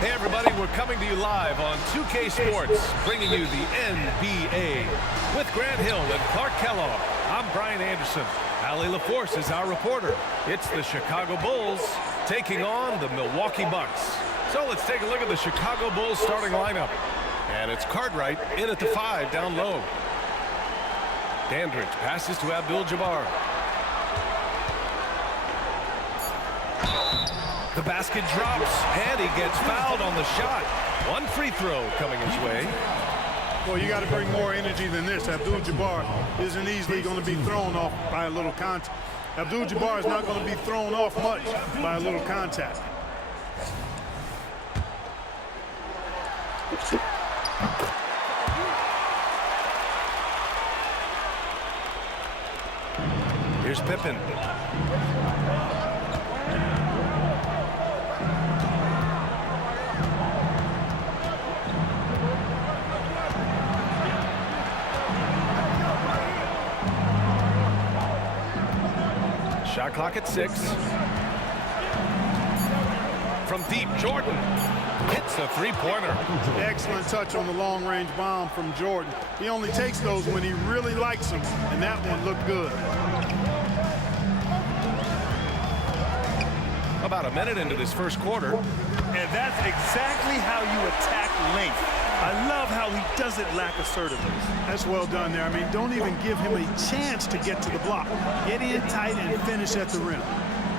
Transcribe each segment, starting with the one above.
Hey everybody, we're coming to you live on 2K Sports, bringing you the NBA. With Grant Hill and Clark Kellogg, I'm Brian Anderson. Allie LaForce is our reporter. It's the Chicago Bulls taking on the Milwaukee Bucks. So let's take a look at the Chicago Bulls starting lineup. And it's Cartwright in at the 5 down low. Dandridge passes to Abdul-Jabbar. The basket drops, and he gets fouled on the shot. One free throw coming his way. Well, you got to bring more energy than this. Abdul-Jabbar isn't easily going to be thrown off by a little contact. Abdul-Jabbar is not going to be thrown off much by a little contact. Here's Pippen. Shot clock at 6. From deep, Jordan hits a three-pointer. Excellent touch on the long-range bomb from Jordan. He only takes those when he really likes them, and that one looked good. About a minute into this first quarter. And that's exactly how you attack length. I love how he doesn't lack assertiveness. That's well done there. I mean, don't even give him a chance to get to the block. Get in tight and finish at the rim.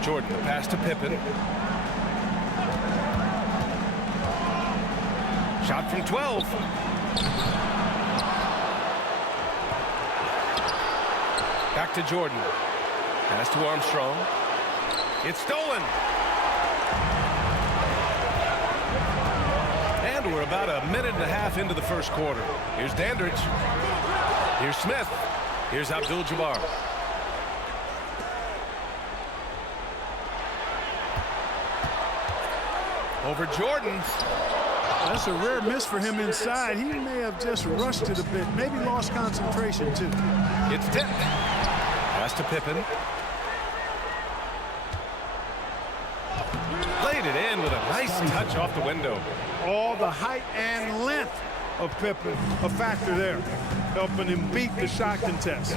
Jordan, the pass to Pippen. Shot from 12. Back to Jordan. Pass to Armstrong. It's stolen. And we're about a minute and a half into the first quarter. Here's Dandridge. Here's Smith. Here's Abdul-Jabbar. Over Jordan. That's a rare miss for him inside. He may have just rushed it a bit. Maybe lost concentration, too. It's tipped. Pass to Pippen. Laid it in with a nice touch off the window. All the height and length of Pippen, a factor there, helping him beat the shot contest.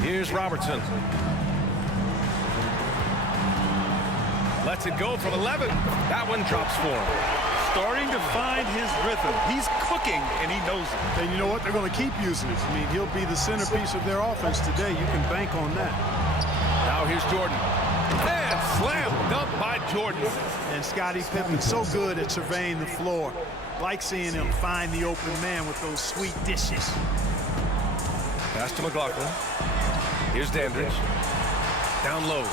Here's Robertson. Lets it go from 11. That one drops for him. Starting to find his rhythm. He's cooking, and he knows it. And you know what? They're going to keep using it. I mean, he'll be the centerpiece of their offense today. You can bank on that. Now here's Jordan. And slam dunk by Jordan. And Scottie Pippen so good at surveying the floor. Like seeing him find the open man with those sweet dishes. Pass to McLaughlin. Here's Dandridge. Down low.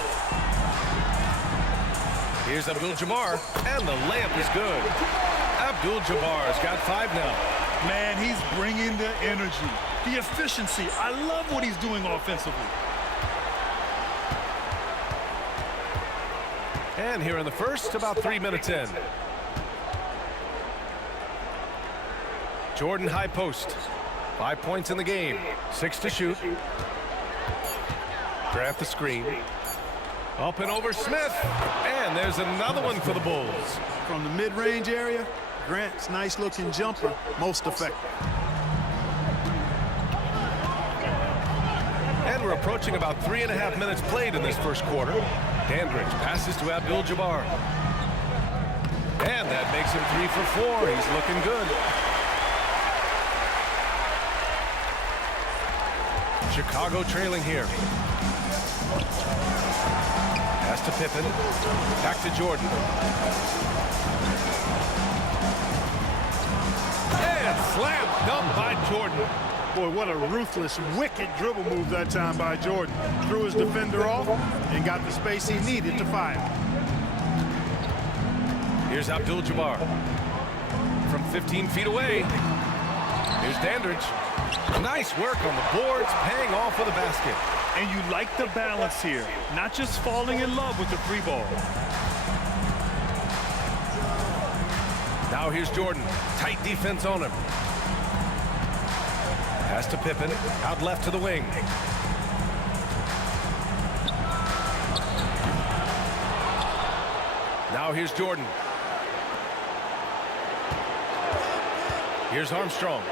Here's Abdul-Jabbar, and the layup is good. Abdul-Jabbar's got 5 now. Man, he's bringing the energy, the efficiency. I love what he's doing offensively. And here in the first, about 3 minutes in. Jordan high post. 5 points in the game. 6 to shoot. Grant the screen. Up and over Smith. And there's another one for the Bulls. From the mid-range area, Grant's nice-looking jumper, most effective. And we're approaching about 3.5 minutes played in this first quarter. Dandridge passes to Abdul-Jabbar. And that makes him 3 for 4. He's looking good. Chicago trailing here. Pass to Pippen. Back to Jordan. And slam dunk by Jordan. Boy, what a ruthless, wicked dribble move that time by Jordan. Threw his defender off and got the space he needed to fire. Here's Abdul-Jabbar. From 15 feet away. Here's Dandridge. Nice work on the boards, paying off with a basket. And you like the balance here, not just falling in love with the free ball. Now here's Jordan. Tight defense on him. Pass to Pippen. Out left to the wing. Now here's Jordan. Here's Armstrong.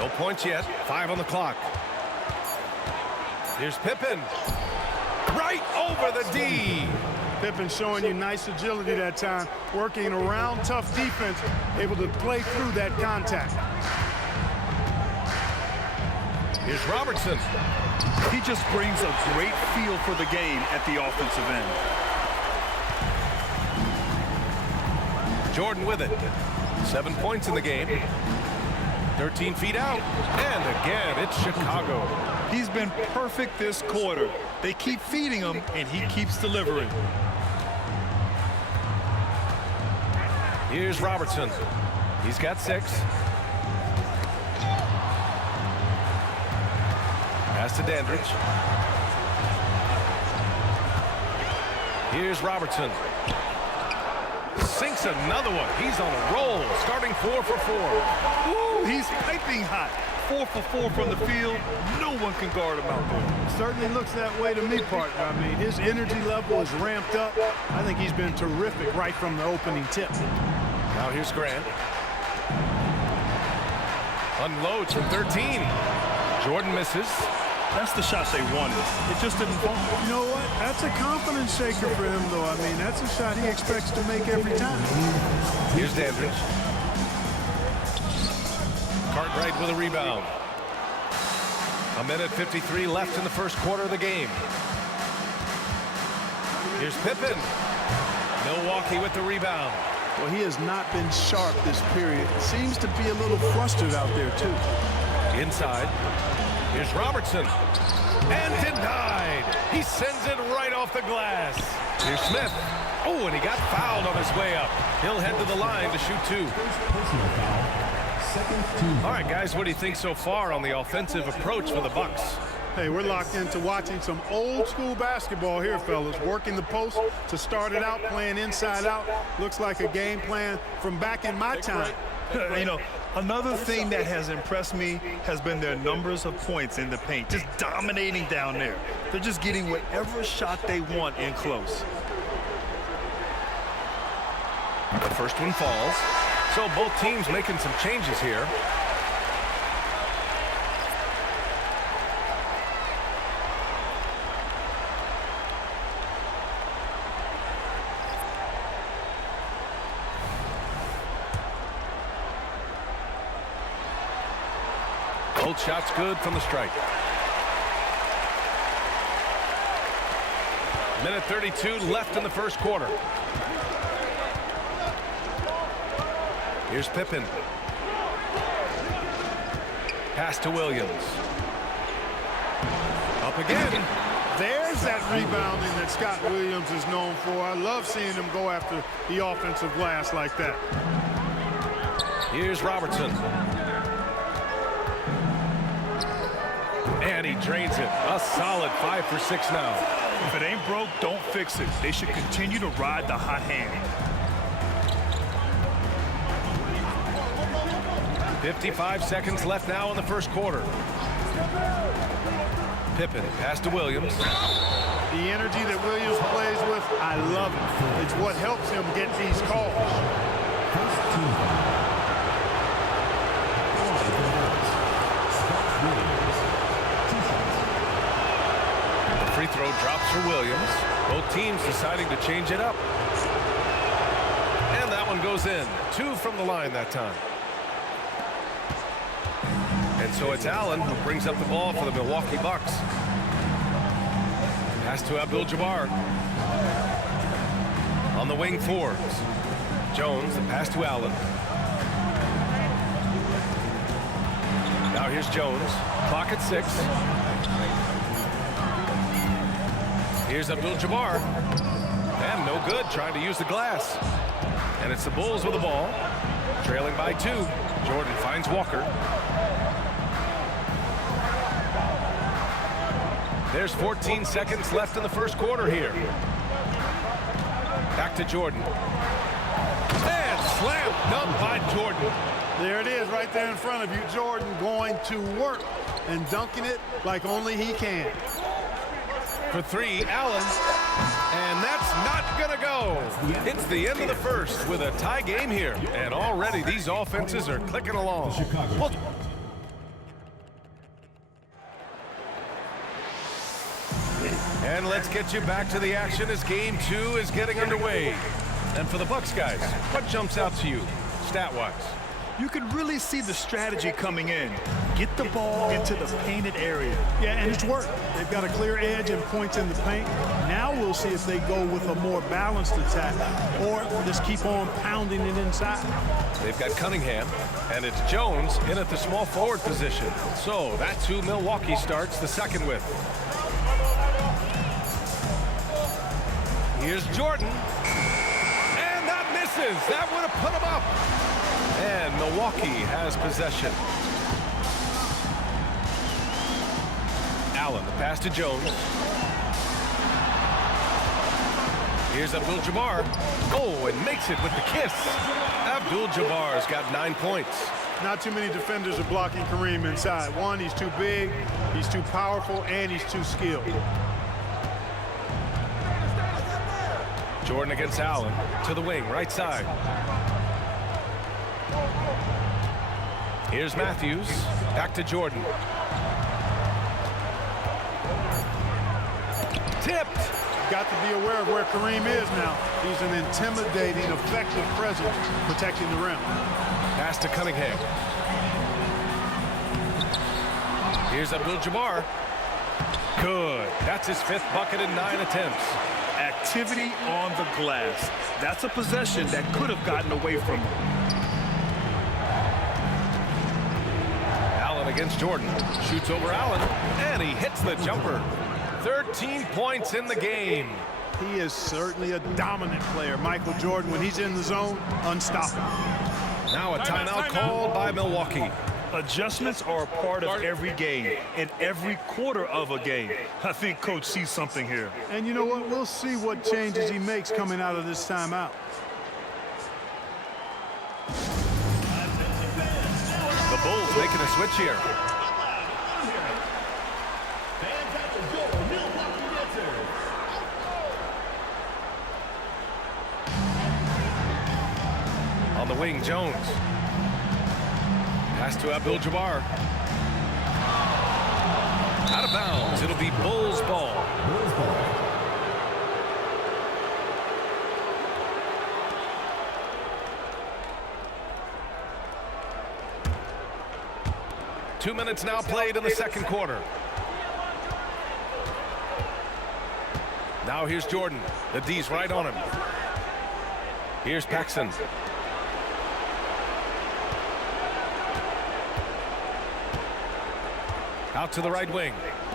No points yet. 5 on the clock. Here's Pippen. Right over the D. Pippen showing you nice agility that time, working around tough defense, able to play through that contact. Here's Robertson. He just brings a great feel for the game at the offensive end. Jordan with it. 7 points in the game. 13 feet out. And again, it's Chicago. He's been perfect this quarter. They keep feeding him, and he keeps delivering. Here's Robertson. He's got 6. Pass to Dandridge. Here's Robertson. Sinks another one. He's on a roll, starting 4 for 4. Woo, he's piping hot. 4 for 4 from the field. No one can guard him out there. Certainly looks that way to me, partner. I mean, his energy level is ramped up. I think he's been terrific right from the opening tip. Now here's Grant. Unloads from 13. Jordan misses. That's the shot they wanted. It just didn't fall. You know what? That's a confidence shaker for him, though. I mean, that's a shot he expects to make every time. Here's Dandridge. Cartwright with a rebound. 1:53 left in the first quarter of the game. Here's Pippen. Milwaukee with the rebound. Well, he has not been sharp this period. Seems to be a little flustered out there, too. Inside. Here's Robertson. And denied. He sends it right off the glass. Here's Smith. Oh, and he got fouled on his way up. He'll head to the line to shoot 2. All right, guys, what do you think so far on the offensive approach for the Bucks? Hey, we're locked into watching some old school basketball here, fellas. Working the post to start it out, playing inside out. Looks like a game plan from back in my time. You know, another thing that has impressed me has been their numbers of points in the paint, just dominating down there. They're just getting whatever shot they want in close. The first one falls. So both teams making some changes here. Both shots good from the strike. Minute 32 left in the first quarter. Here's Pippen. Pass to Williams. Up again. There's that rebounding that Scott Williams is known for. I love seeing him go after the offensive glass like that. Here's Robertson. And he drains it. A solid 5 for 6 now. If it ain't broke, don't fix it. They should continue to ride the hot hand. 55 seconds left now in the first quarter. Pippen, pass to Williams. The energy that Williams plays with, I love it. It's what helps him get these calls. The free throw drops for Williams. Both teams deciding to change it up. And that one goes in. 2 from the line that time. And so it's Allen who brings up the ball for the Milwaukee Bucks. Pass to Abdul-Jabbar. On the wing fours. Jones, the pass to Allen. Now here's Jones. Clock at 6. Here's Abdul-Jabbar. And no good, trying to use the glass. And it's the Bulls with the ball. Trailing by 2. Jordan finds Walker. There's 14 seconds left in the first quarter here. Back to Jordan. And slam dunk by Jordan. There it is right there in front of you. Jordan going to work and dunking it like only he can. For 3, Allen. And that's not going to go. It's the end of the first with a tie game here, and already these offenses are clicking along. Well, and let's get you back to the action as game 2 is getting underway. And for the Bucks guys, what jumps out to you, stat-wise? You can really see the strategy coming in. Get the ball into the painted area. Yeah, and it's worked. They've got a clear edge and points in the paint. Now we'll see if they go with a more balanced attack or just keep on pounding it inside. They've got Cunningham, and it's Jones in at the small forward position. So that's who Milwaukee starts the second with. Here's Jordan. And that misses. That would have put him up. And Milwaukee has possession. Allen, the pass to Jones. Here's Abdul-Jabbar. Oh, and makes it with the kiss. Abdul-Jabbar's got 9 points. Not too many defenders are blocking Kareem inside. One, he's too big, he's too powerful, and he's too skilled. Jordan against Allen. To the wing, right side. Here's Matthews. Back to Jordan. Tipped. Got to be aware of where Kareem is now. He's an intimidating, effective presence protecting the rim. Pass to Cunningham. Here's Abdul-Jabbar. Good. That's his 5th bucket in 9 attempts. Activity on the glass. That's a possession that could have gotten away from him. Allen against Jordan. Shoots over Allen, and he hits the jumper. 13 points in the game. He is certainly a dominant player. Michael Jordan, when he's in the zone, unstoppable. Now a timeout called by Milwaukee. Adjustments are a part of every game and every quarter of a game. I think Coach sees something here. And you know what? We'll see what changes he makes coming out of this timeout. The Bulls making a switch here. On the wing, Jones. Pass to Abdul-Jabbar. Out of bounds. It'll be Bulls ball. 2 minutes now played in the second quarter. Now here's Jordan. The D's right on him. Here's Paxson. Out to the right wing.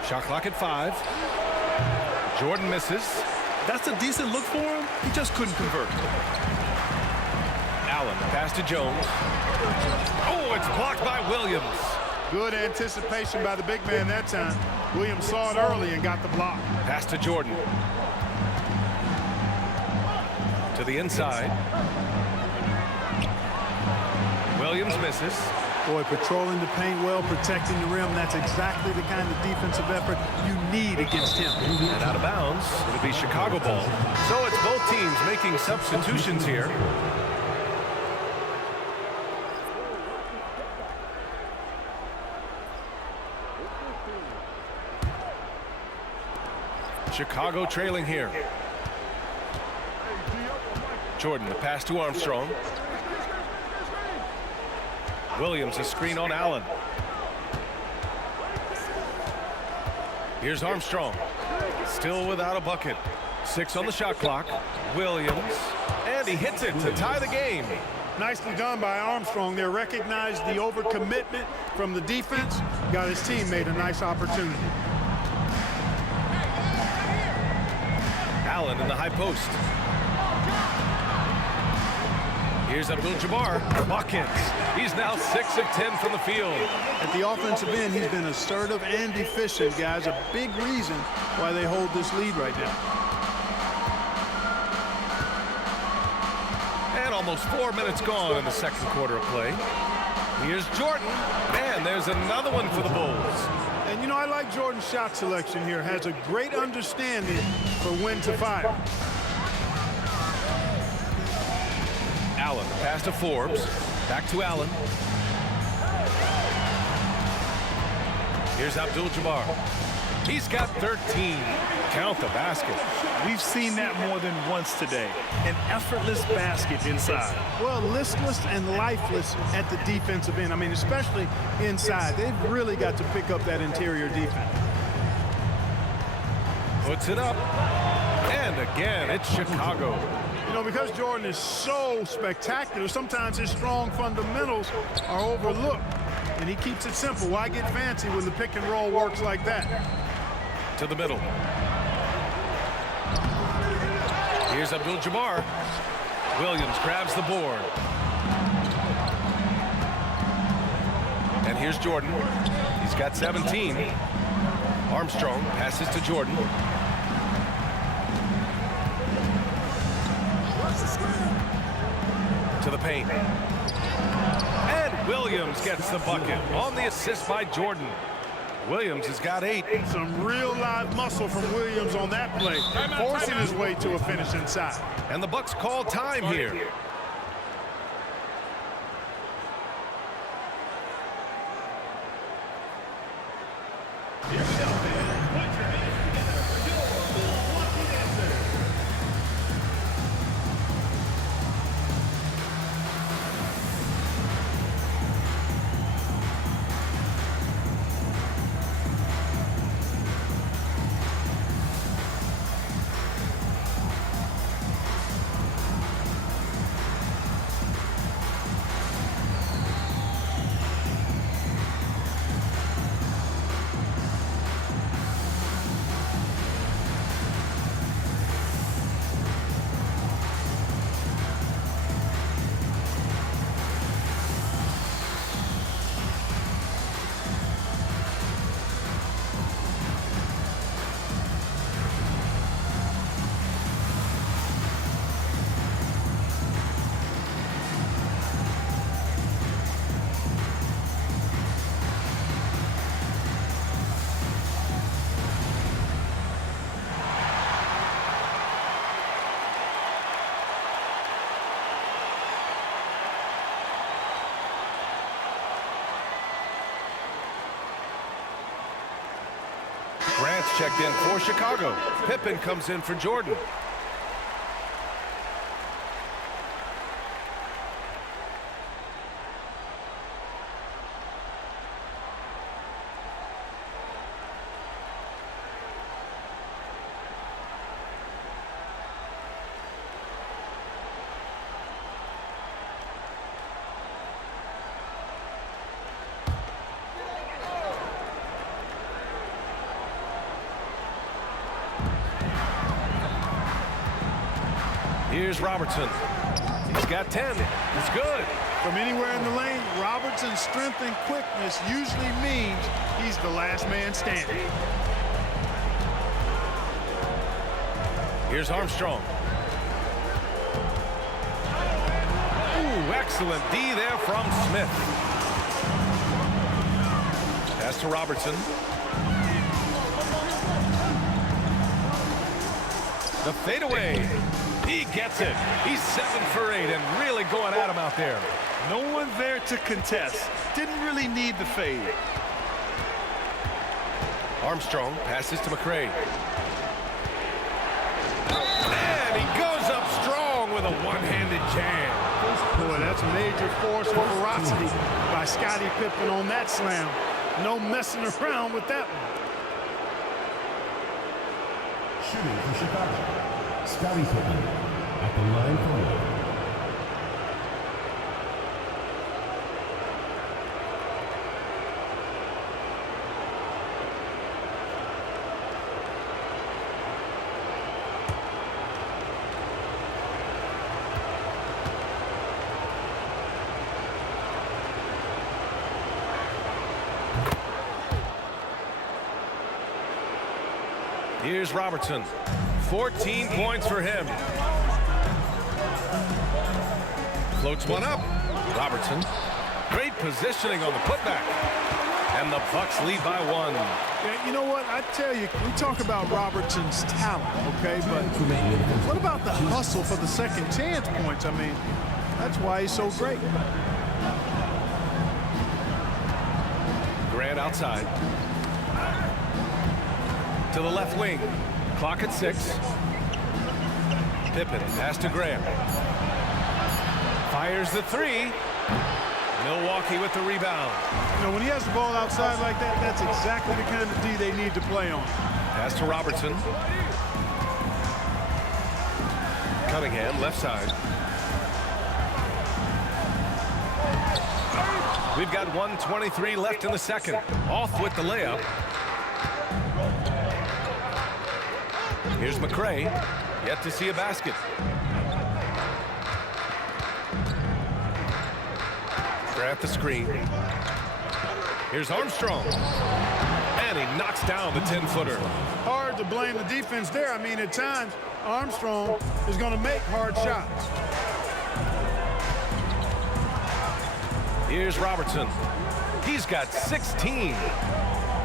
Shot clock at 5. Jordan misses. That's a decent look for him. He just couldn't convert. Allen, pass to Jones. Oh, it's blocked by Williams. Good anticipation by the big man that time. Williams saw it early and got the block. Pass to Jordan. To the inside. Williams misses. Boy, patrolling the paint well, protecting the rim. That's exactly the kind of defensive effort you need against him. And out of bounds, it'll be Chicago ball. So it's both teams making substitutions here. Chicago trailing here. Jordan, the pass to Armstrong. Williams, a screen on Allen. Here's Armstrong. Still without a bucket. 6 on the shot clock. Williams. And he hits it to tie the game. Nicely done by Armstrong there. Recognized the overcommitment from the defense. Got his teammate a nice opportunity. Allen in the high post. Here's Abdul-Jabbar. Buckets. He's now 6 of 10 from the field. At the offensive end, he's been assertive and efficient, guys. A big reason why they hold this lead right now. And almost 4 minutes gone in the second quarter of play. Here's Jordan. And there's another one for the Bulls. And, you know, I like Jordan's shot selection here. Has a great understanding for when to fire. Allen, pass to Forbes. Back to Allen. Here's Abdul-Jabbar. He's got 13. Count the basket. We've seen that more than once today. An effortless basket inside. Well, listless and lifeless at the defensive end. I mean, especially inside. They've really got to pick up that interior defense. Puts it up. And again, it's Chicago. You know, because Jordan is so spectacular, sometimes his strong fundamentals are overlooked. And he keeps it simple. Why get fancy when the pick and roll works like that? To the middle. Here's Abdul-Jabbar. Williams grabs the board. And here's Jordan. He's got 17. Armstrong passes to Jordan. To the paint. And Williams gets the bucket on the assist by Jordan. Williams has got 8. Some real live muscle from Williams on that play, forcing his way to a finish inside. And the Bucks call time here. Grant's checked in for Chicago. Pippen comes in for Jordan. Here's Robertson. He's got 10. It's good. From anywhere in the lane, Robertson's strength and quickness usually means he's the last man standing. Here's Armstrong. Ooh, excellent D there from Smith. Pass to Robertson. The fadeaway. He gets it. He's 7 for 8 and really going at him out there. No one there to contest. Didn't really need the fade. Armstrong passes to McRae. And he goes up strong with a one-handed jam. Boy, that's major force and ferocity by Scottie Pippen on that slam. No messing around with that one. Shooting for Chicago, Scottie Pippen at the line for one. Here's Robertson. 14 points for him. Floats one up. Robertson. Great positioning on the putback. And the Bucks lead by 1. Yeah, you know what? I tell you, we talk about Robertson's talent, okay? But what about the hustle for the second chance points? I mean, That's why he's so great. Grant outside. To the left wing. Clock at 6. Pippen pass to Grant. Fires the 3. Milwaukee with the rebound. You know, when he has the ball outside like that, that's exactly the kind of D they need to play on. Pass to Robertson. Cunningham, left side. We've got 1:23 left in the second. Off with the layup. Here's McRae. Yet to see a basket. Grant the screen. Here's Armstrong. And he knocks down the 10-footer. Hard to blame the defense there. I mean, at times, Armstrong is going to make hard shots. Here's Robertson. He's got 16.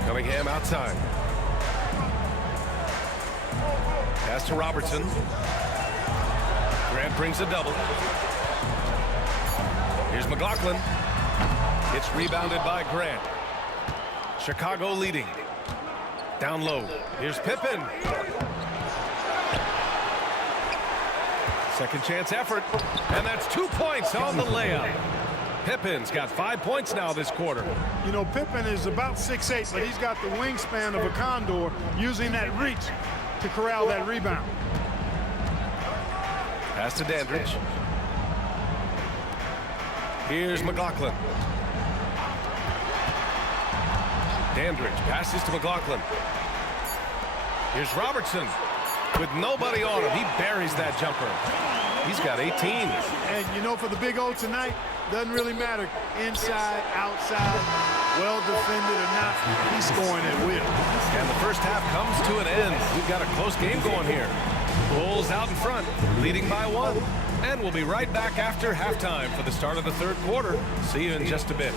Cunningham outside. Pass to Robertson. Grant brings a double. Here's McLaughlin. It's rebounded by Grant. Chicago leading. Down low. Here's Pippen. Second chance effort. And that's 2 points on the layup. Pippen's got 5 points now this quarter. You know, Pippen is about 6'8", but he's got the wingspan of a condor, using that reach to corral that rebound. Pass to Dandridge. Here's McLaughlin. Dandridge passes to McLaughlin. Here's Robertson. With nobody on him, he buries that jumper. He's got 18. And, you know, for the Big O tonight, doesn't really matter. Inside, outside, well defended or not, he's scoring at will. And the first half comes to an end. We've got a close game going here. Bulls out in front, leading by 1. And we'll be right back after halftime for the start of the third quarter. See you in just a bit.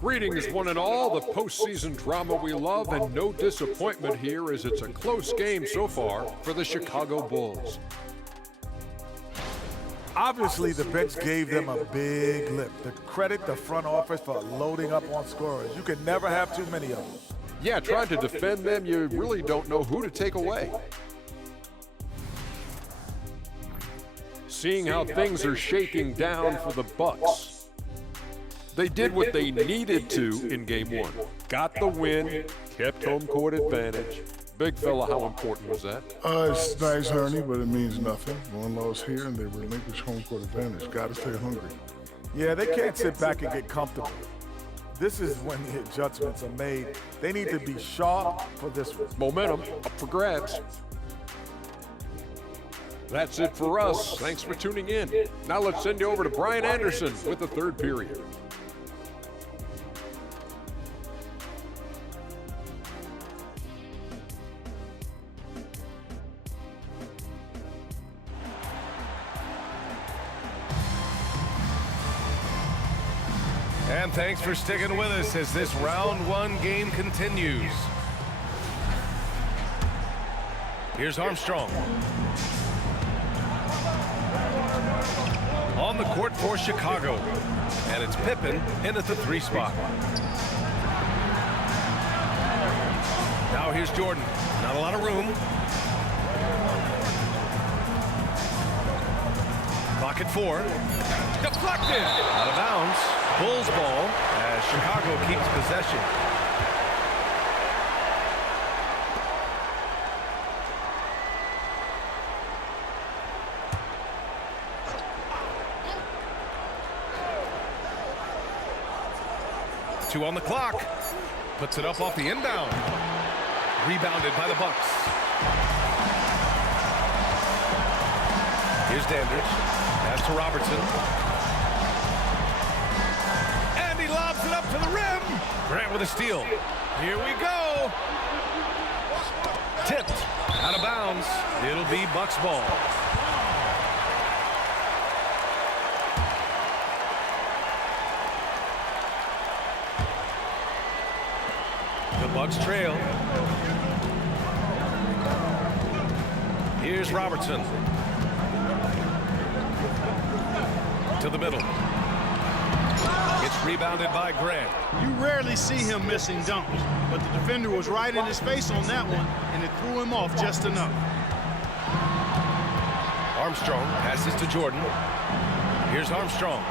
Greetings, one and all. The postseason drama we love, and no disappointment here as it's a close game so far for the Chicago Bulls. Obviously, the bench gave them a big lift. To credit the front office for loading up on scorers. You can never have too many of them. Yeah, trying to defend them, you really don't know who to take away. Seeing how things are shaking down for the Bucks. They did what they needed to in Game 1. Got the win, kept home court advantage. Big fella, how important was that? It's nice, Ernie, but it means nothing. One loss here, and they relinquish home court advantage. Got to stay hungry. Yeah, they can't sit back and get comfortable. This is when the adjustments are made. They need to be sharp for this one. Momentum up for grabs. That's it for us. Thanks for tuning in. Now let's send you over to Brian Anderson with the third period. And thanks for sticking with us as this round 1 game continues. Here's Armstrong. On the court for Chicago. And it's Pippen in at the 3 spot. Now here's Jordan. Not a lot of room. Clock at 4. Deflected. Out of bounds. Bulls ball as Chicago keeps possession. Two on the clock. Puts it up off the inbound. Rebounded by the Bucks. Here's Dandridge. Pass to Robertson. Lobs it up to the rim. Grant with a steal. Here we go. Tipped out of bounds. bounds. It'll be Bucks ball. The Bucks trail. Here's Robertson. To the middle. It's rebounded by Grant. You rarely see him missing dunks, but the defender was right in his face on that one, and it threw him off just enough. Armstrong passes to Jordan. Here's Armstrong.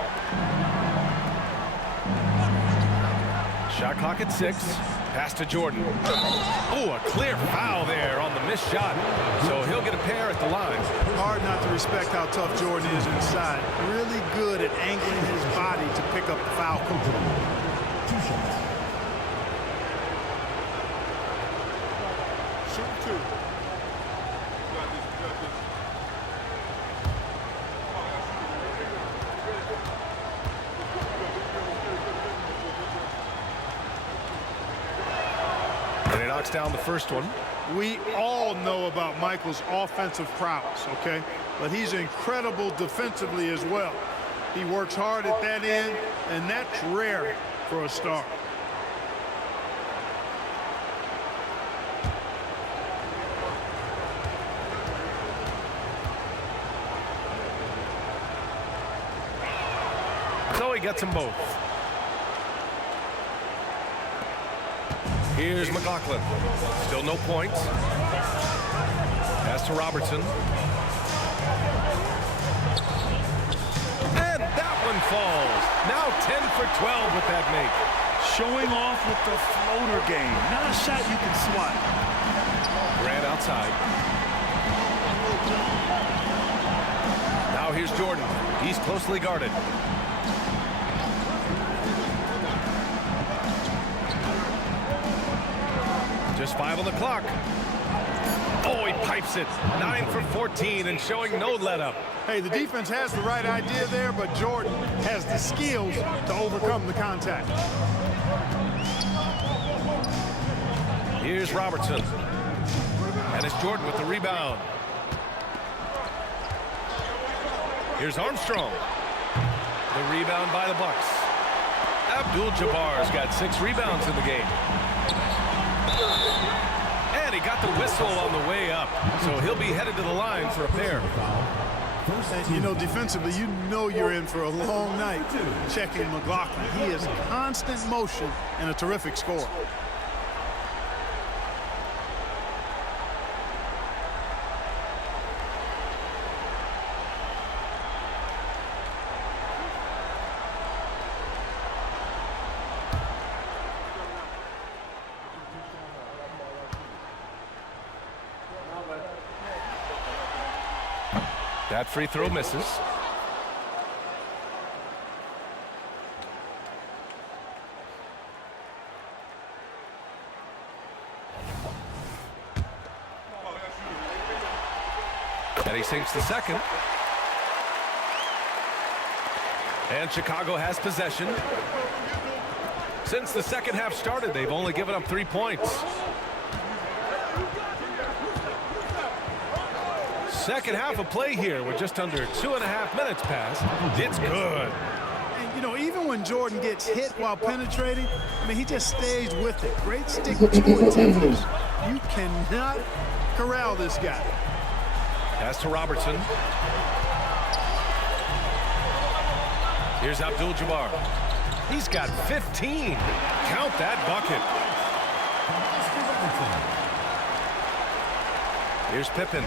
Shot clock at 6. Pass to Jordan. Oh, a clear foul there on the missed shot. So he'll get a pair at the line. Hard not to respect how tough Jordan is inside. Really good at angling his body to pick up the foul call. 2 shots. Shoot 2. And he knocks down the first one. We all know about Michael's offensive prowess, okay? But he's incredible defensively as well. He works hard at that end, and that's rare for a star. So he gets them both. Here's McLaughlin. Still no points. Pass to Robertson. And that one falls. Now 10 for 12 with that make. Showing off with the floater game. Not a shot you can swat. Grant outside. Now here's Jordan. He's closely guarded. Just 5 on the clock. Oh, he pipes it. 9 for 14 and showing no let up. Hey, the defense has the right idea there, but Jordan has the skills to overcome the contact. Here's Robertson. And it's Jordan with the rebound. Here's Armstrong. The rebound by the Bucks. Abdul-Jabbar's got 6 rebounds in the game. And he got the whistle on the way up. So he'll be headed to the line for a pair. And, you know, defensively, you know you're in for a long night checking McLaughlin. He is constant motion and a terrific scorer. That free throw misses. And he sinks the second. And Chicago has possession. Since the second half started, they've only given up 3 points. Second half of play here with just under 2.5 minutes passed. It's good. And, you know, even when Jordan gets hit while penetrating, I mean, he just stays with it. Great stick-to-it technique. You cannot corral this guy. Pass to Robertson. Here's Abdul-Jabbar. He's got 15. Count that bucket. Here's Pippen.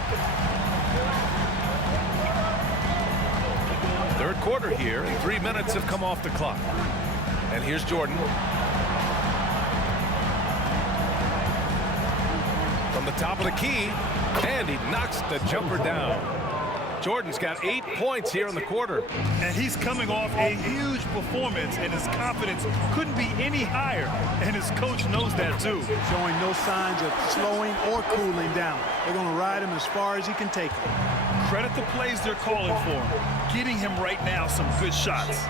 Third quarter here, and 3 minutes have come off the clock. And here's Jordan. From the top of the key, and he knocks the jumper down. Jordan's got 8 points here in the quarter. And he's coming off a huge performance, and his confidence couldn't be any higher. And his coach knows that, too. Showing no signs of slowing or cooling down. They're going to ride him as far as he can take him. Credit the plays they're calling for him. Getting him right now some good shots.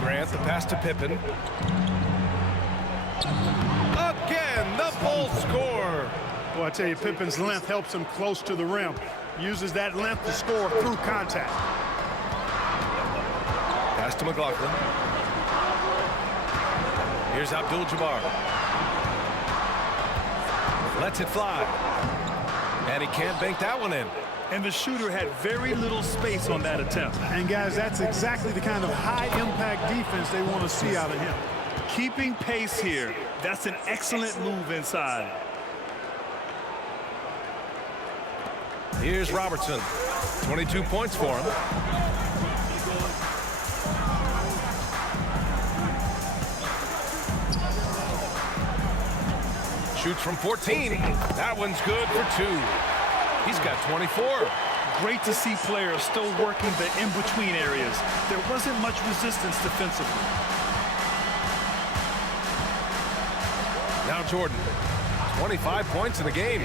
Grant, the pass to Pippen. Again, the Bulls score. Well, I tell you, Pippen's length helps him close to the rim. Uses that length to score through contact. Pass to McLaughlin. Here's Abdul-Jabbar. Lets it fly. And he can't bank that one in. And the shooter had very little space on that attempt. And guys, that's exactly the kind of high-impact defense they want to see out of him. Keeping pace here. That's an excellent move inside. Here's Robertson. 22 points for him. Shoots from 14. That one's good for 2. He's got 24. Great to see players still working the in-between areas. There wasn't much resistance defensively. Now Jordan. 25 points in the game.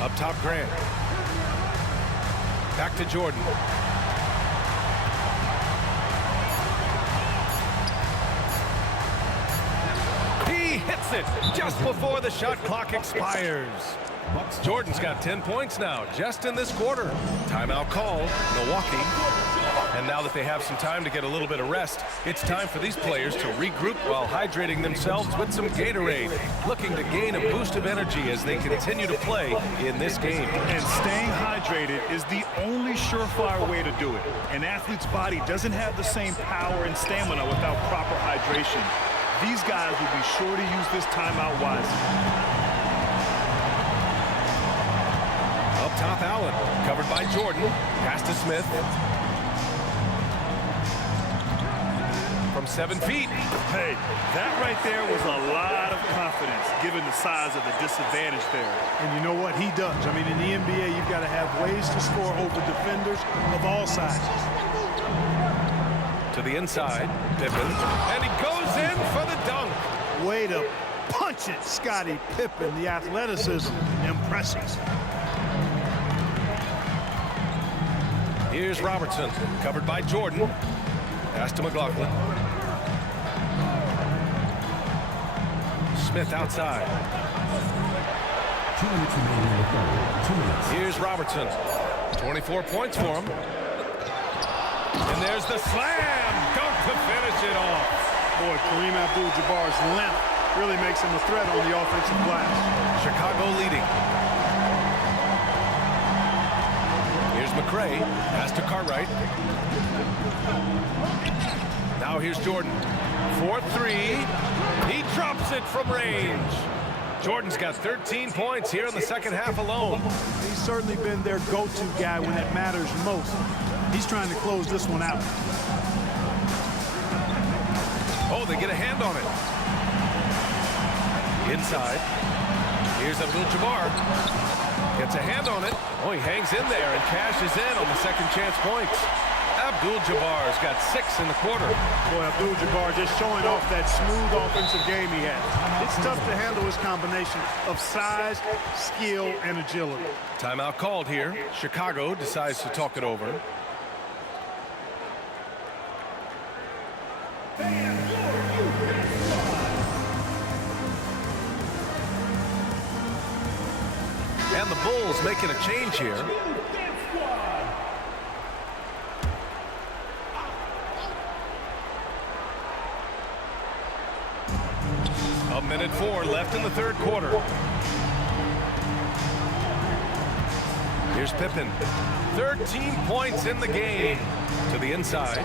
Up top, Grant. Back to Jordan. He hits it just before the shot clock expires. Jordan's got 10 points now, just in this quarter. Timeout called, Milwaukee. And now that they have some time to get a little bit of rest, it's time for these players to regroup while hydrating themselves with some Gatorade, looking to gain a boost of energy as they continue to play in this game. And staying hydrated is the only surefire way to do it. An athlete's body doesn't have the same power and stamina without proper hydration. These guys will be sure to use this timeout wisely. Up top, Allen, covered by Jordan. Pass to Smith. From 7 feet. Hey, that right there was a lot of confidence, given the size of the disadvantage there. And you know what? He does. I mean, in the NBA, you've got to have ways to score over defenders of all sizes. To the inside, Pippen. And he goes in for the dunk. Way to punch it, Scottie Pippen. The athleticism, impressive. Here's Robertson, covered by Jordan. Pass to McLaughlin. Smith outside. 2 minutes remaining in the third. 2 minutes. Here's Robertson. 24 points for him. And there's the slam dunk to finish it off. Boy, Kareem Abdul-Jabbar's length really makes him a threat on the offensive glass. Chicago leading. Here's McRae. Pass to Cartwright. Now here's Jordan. 4-3. He drops it from range. Jordan's got 13 points here in the second half alone. He's certainly been their go-to guy when it matters most. He's trying to close this one out. Oh, they get a hand on it. Inside. Here's Abdul-Jabbar. Gets a hand on it. Oh, he hangs in there and cashes in on the second chance points. Abdul-Jabbar's got 6 in the quarter. Boy, Abdul-Jabbar just showing off that smooth offensive game he has. It's tough to handle his combination of size, skill, and agility. Timeout called here. Chicago decides to talk it over. And the Bulls making a change here. A minute 4 left in the third quarter. Here's Pippen. 13 points in the game. To the inside.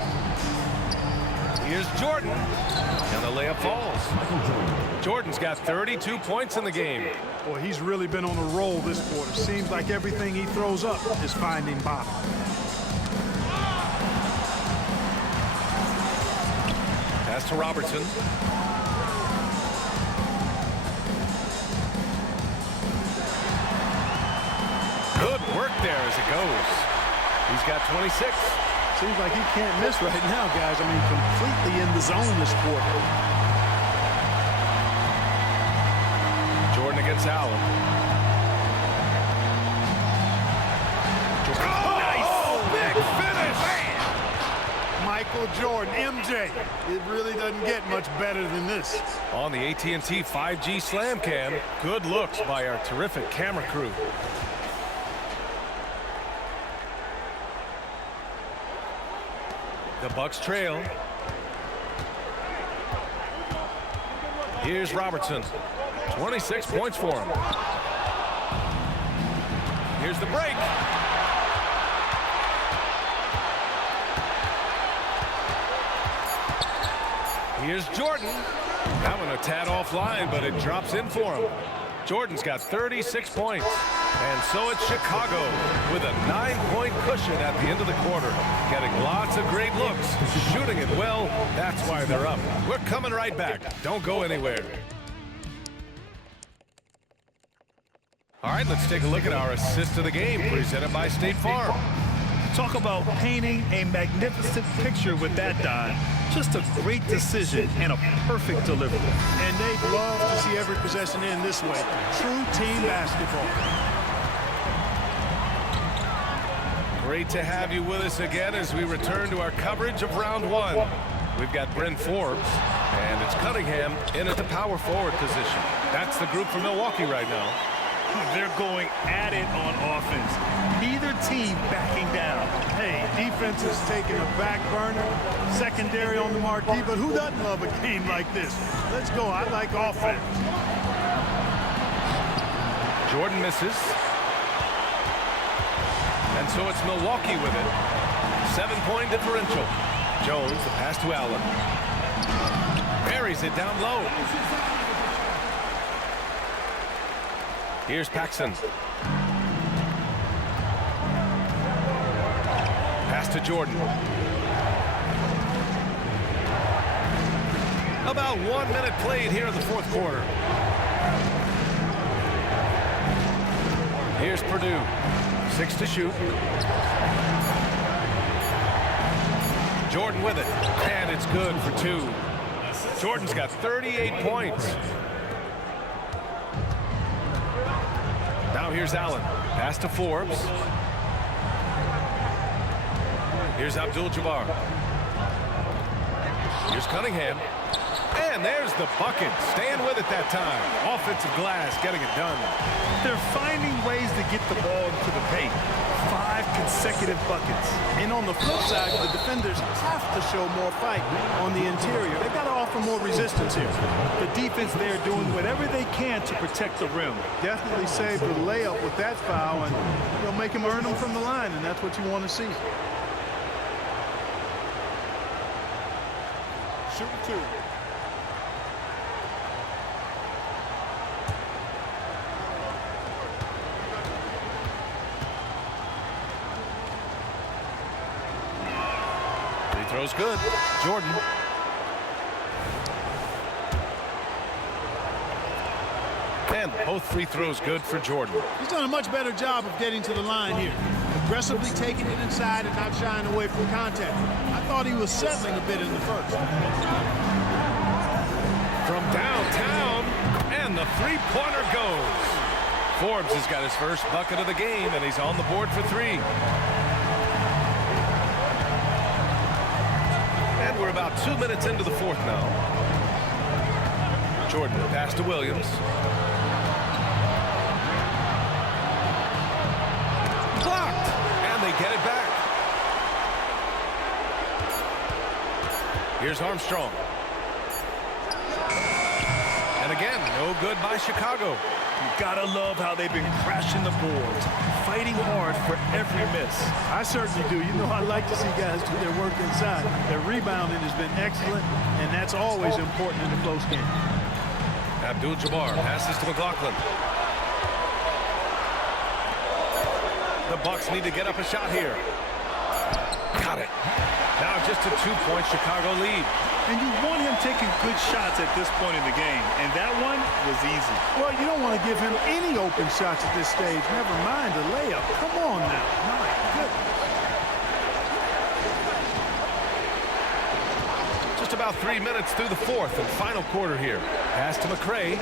Here's Jordan. And the layup falls. Jordan's got 32 points in the game. Boy, he's really been on a roll this quarter. Seems like everything he throws up is finding bottom. Pass to Robertson. Good work there as it goes. He's got 26. Seems like he can't miss right now, guys. I mean, completely in the zone this quarter. Jordan against Allen. Oh, nice! Big finish! Michael Jordan, MJ. It really doesn't get much better than this. On the AT&T 5G Slam Cam, good looks by our terrific camera crew. The Bucks trail. Here's Robertson. 26 points for him. Here's the break. Here's Jordan. That one a tad offline, but it drops in for him. Jordan's got 36 points. And so it's Chicago with a 9-point cushion at the end of the quarter. Getting lots of great looks, shooting it well. That's why they're up. We're coming right back. Don't go anywhere. All right, let's take a look at our assist of the game presented by State Farm. Talk about painting a magnificent picture with that, Don. Just a great decision and a perfect delivery. And they'd love to see every possession end this way. True team basketball. Great to have you with us again as we return to our coverage of round one. We've got Bryn Forbes, and it's Cunningham in at the power forward position. That's the group for Milwaukee right now. They're going at it on offense. Neither team backing down. Hey, defense is taking a back burner, secondary on the marquee, but who doesn't love a game like this? Let's go. I like offense. Jordan misses. And so it's Milwaukee with it. 7-point differential. Jones, the pass to Allen. Buries it down low. Here's Paxson. Pass to Jordan. About 1 minute played here in the fourth quarter. Here's Purdue. 6 to shoot. Jordan with it. And it's good for 2. Jordan's got 38 points. Now here's Allen. Pass to Forbes. Here's Abdul-Jabbar. Here's Cunningham. And there's the bucket. Staying with it that time. Offensive glass getting it done. They're finding ways to get the ball into the paint. 5 consecutive buckets. And on the flip side, the defenders have to show more fight on the interior. They've got to offer more resistance here. The defense there doing whatever they can to protect the rim. Definitely save the layup with that foul, and you'll make them earn them from the line, and that's what you want to see. Shooting 2. Throws good. Jordan. And both free throws good for Jordan. He's done a much better job of getting to the line here. Aggressively taking it inside and not shying away from contact. I thought he was settling a bit in the first. From downtown, and the three-pointer goes. Forbes has got his first bucket of the game, and he's on the board for 3. And we're about 2 minutes into the fourth now. Jordan, pass to Williams. Blocked, and they get it back. Here's Armstrong. And again, no good by Chicago. You gotta love how they've been crashing the boards, fighting hard for every miss. I certainly do. You know, I like to see guys do their work inside. Their rebounding has been excellent, and that's always important in a close game. Abdul-Jabbar passes to McLaughlin. The Bucks need to get up a shot here. Got it. Now just a 2-point Chicago lead. And you want him taking good shots at this point in the game, and that one was easy. Well, you don't want to give him any open shots at this stage. Never mind a layup. Come on now. My goodness. Just about 3 minutes through the fourth and final quarter here. Pass to McRae.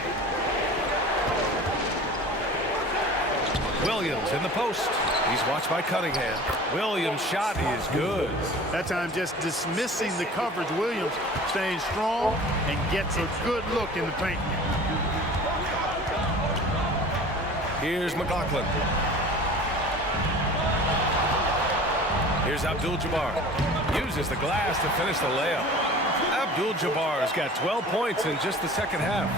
Williams in the post. He's watched by Cunningham. Williams' shot is good. That time just dismissing the coverage. Williams staying strong and gets a good look in the paint. Here's McLaughlin. Here's Abdul-Jabbar. Uses the glass to finish the layup. Abdul-Jabbar's got 12 points in just the second half.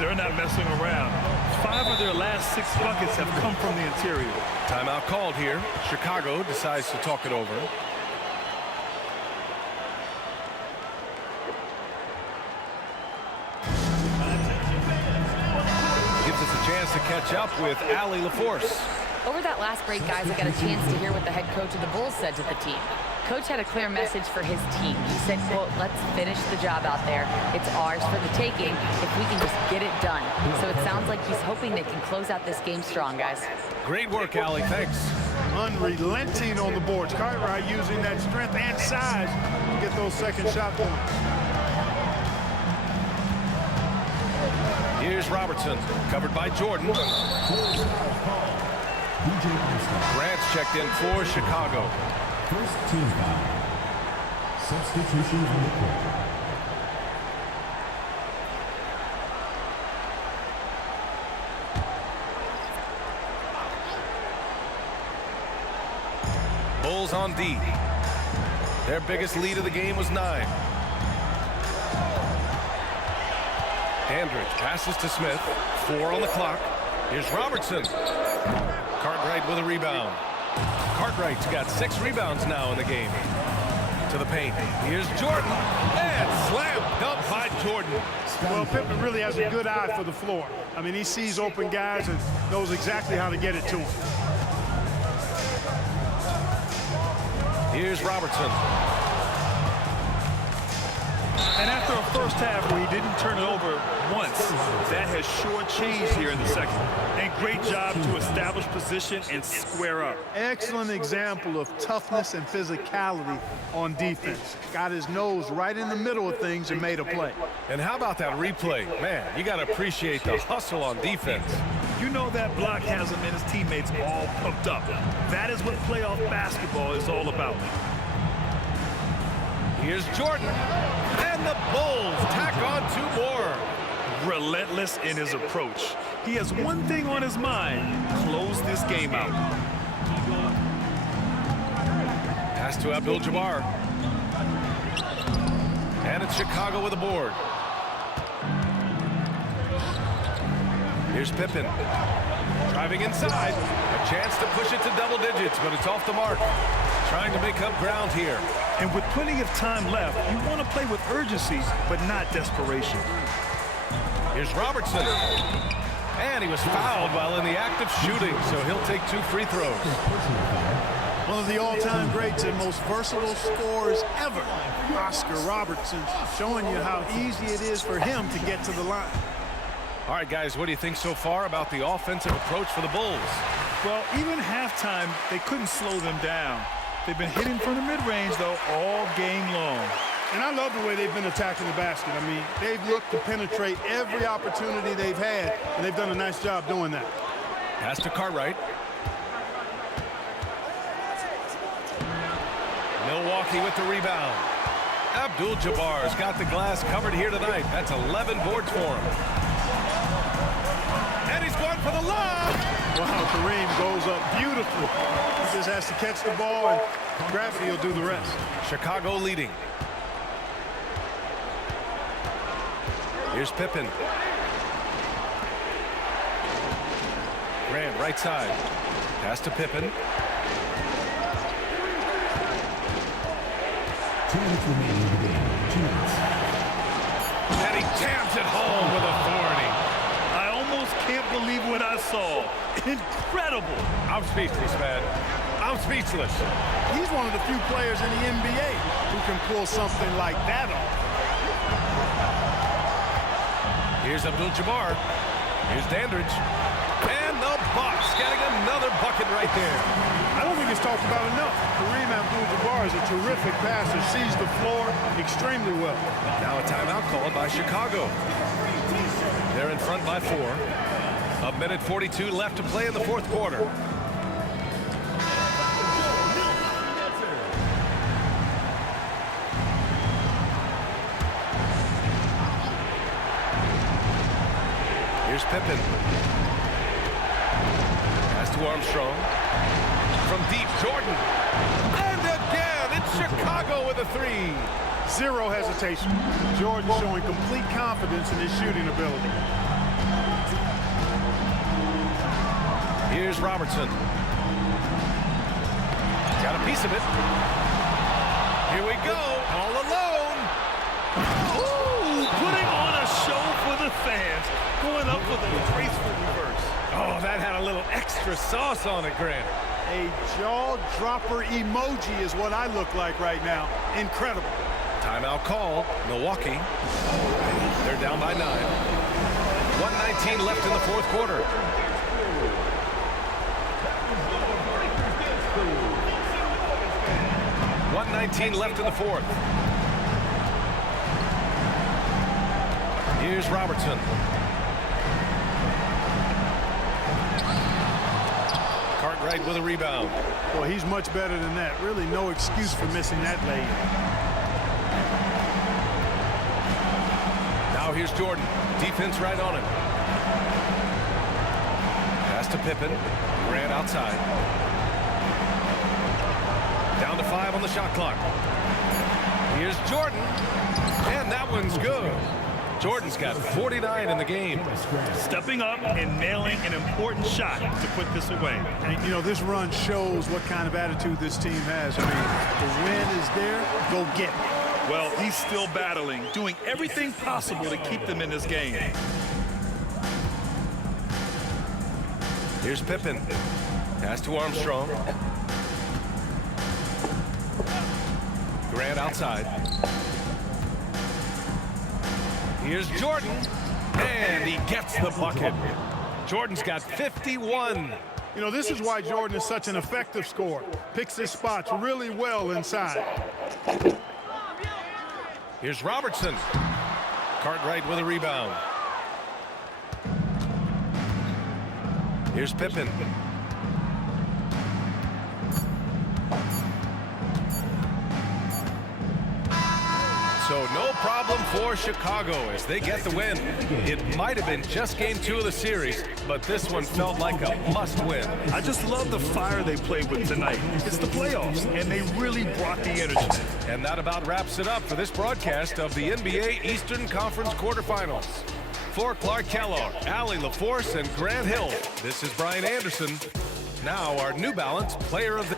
They're not messing around. 5 of their last 6 buckets have come from the interior. Timeout called here. Chicago decides to talk it over. Gives us a chance to catch up with Allie LaForce. Over that last break, guys, I got a chance to hear what the head coach of the Bulls said to the team. Coach had a clear message for his team. He said, quote, let's finish the job out there. It's ours for the taking if we can just get it done. So it sounds like he's hoping they can close out this game strong, guys. Great work, Allie. Thanks. Unrelenting on the boards. Cartwright using that strength and size to get those second shot points. Here's Robertson, covered by Jordan. Grant's checked in for Chicago. First team foul. Substitutions on the court. Bulls on D. Their biggest lead of the game was 9. Dandridge passes to Smith. 4 on the clock. Here's Robertson. Cartwright with a rebound. Cartwright's got 6 rebounds now in the game. To the paint. Here's Jordan. And slam dunk by Jordan. Well, Pippen really has a good eye for the floor. I mean, he sees open guys and knows exactly how to get it to him. Here's Robertson. And after a first half where he didn't turn it over once, that has sure changed here in the second. And great job to establish position and square up. Excellent example of toughness and physicality on defense. Got his nose right in the middle of things and made a play. And how about that replay? Man, you got to appreciate the hustle on defense. You know that block has him and his teammates all pumped up. That is what playoff basketball is all about. Here's Jordan. And the Bulls tack on 2 more. Relentless in his approach. He has one thing on his mind: close this game out. Pass to Abdul-Jabbar. And it's Chicago with a board. Here's Pippen. Driving inside. A chance to push it to double digits, but it's off the mark. Trying to make up ground here. And with plenty of time left, you want to play with urgency, but not desperation. Here's Robertson. And he was fouled while in the act of shooting, so he'll take 2 free throws. One of the all-time greats and most versatile scorers ever, Oscar Robertson, showing you how easy it is for him to get to the line. All right, guys, what do you think so far about the offensive approach for the Bulls? Well, even halftime, they couldn't slow them down. They've been hitting from the mid-range, though, all game long. And I love the way they've been attacking the basket. I mean, they've looked to penetrate every opportunity they've had, and they've done a nice job doing that. Pass to Cartwright. Milwaukee with the rebound. Abdul-Jabbar's got the glass covered here tonight. That's 11 boards for him. And he's going for the lob. Wow, Kareem goes up beautifully. He just has to catch the ball, and gravity will do the rest. Chicago leading. Here's Pippen. Grant, right side. Pass to Pippen. 2 minutes remaining in the game. 2 minutes. And he jams it home with authority. I almost can't believe what I saw. Incredible. I'm speechless, man. I'm speechless. He's one of the few players in the NBA who can pull something like that off. Here's Abdul-Jabbar. Here's Dandridge. And the Bucks getting another bucket right there. I don't think it's talked about enough. Kareem Abdul-Jabbar is a terrific passer, sees the floor extremely well. Now a timeout called by Chicago. They're in front by 4. A minute 42 left to play in the fourth quarter. Here's Pippen. Pass to Armstrong. From deep, Jordan. And again, it's Chicago with a three. Zero hesitation. Jordan showing complete confidence in his shooting ability. Here's Robertson. Got a piece of it. Here we go, all alone. Ooh, putting on a show for the fans. Going up with a graceful reverse. Oh, that had a little extra sauce on it, Grant. A jaw-dropper emoji is what I look like right now. Incredible. Timeout call, Milwaukee. They're down by 9. 1:19 left in the fourth quarter. .19 left in the fourth. Here's Robertson. Cartwright with a rebound. Well, he's much better than that. Really no excuse for missing that lay. Now here's Jordan. Defense right on him. Pass to Pippen. Grant outside. Down to 5 on the shot clock. Here's Jordan. And that one's good. Jordan's got 49 in the game. Stepping up and nailing an important shot to put this away. And, you know, this run shows what kind of attitude this team has. I mean, the win is there. Go get it. Well, he's still battling, doing everything possible to keep them in this game. Here's Pippen. Pass to Armstrong. Grant outside. Here's Jordan. And he gets the bucket. Jordan's got 51. You know, this is why Jordan is such an effective scorer. Picks his spots really well inside. Here's Robertson. Cartwright with a rebound. Here's Pippen. So no problem for Chicago as they get the win. It might have been just game 2 of the series, but this one felt like a must-win. I just love the fire they played with tonight. It's the playoffs, and they really brought the energy. And that about wraps it up for this broadcast of the NBA Eastern Conference quarterfinals. For Clark Kellogg, Allie LaForce, and Grant Hill, this is Brian Anderson. Now our New Balance Player of the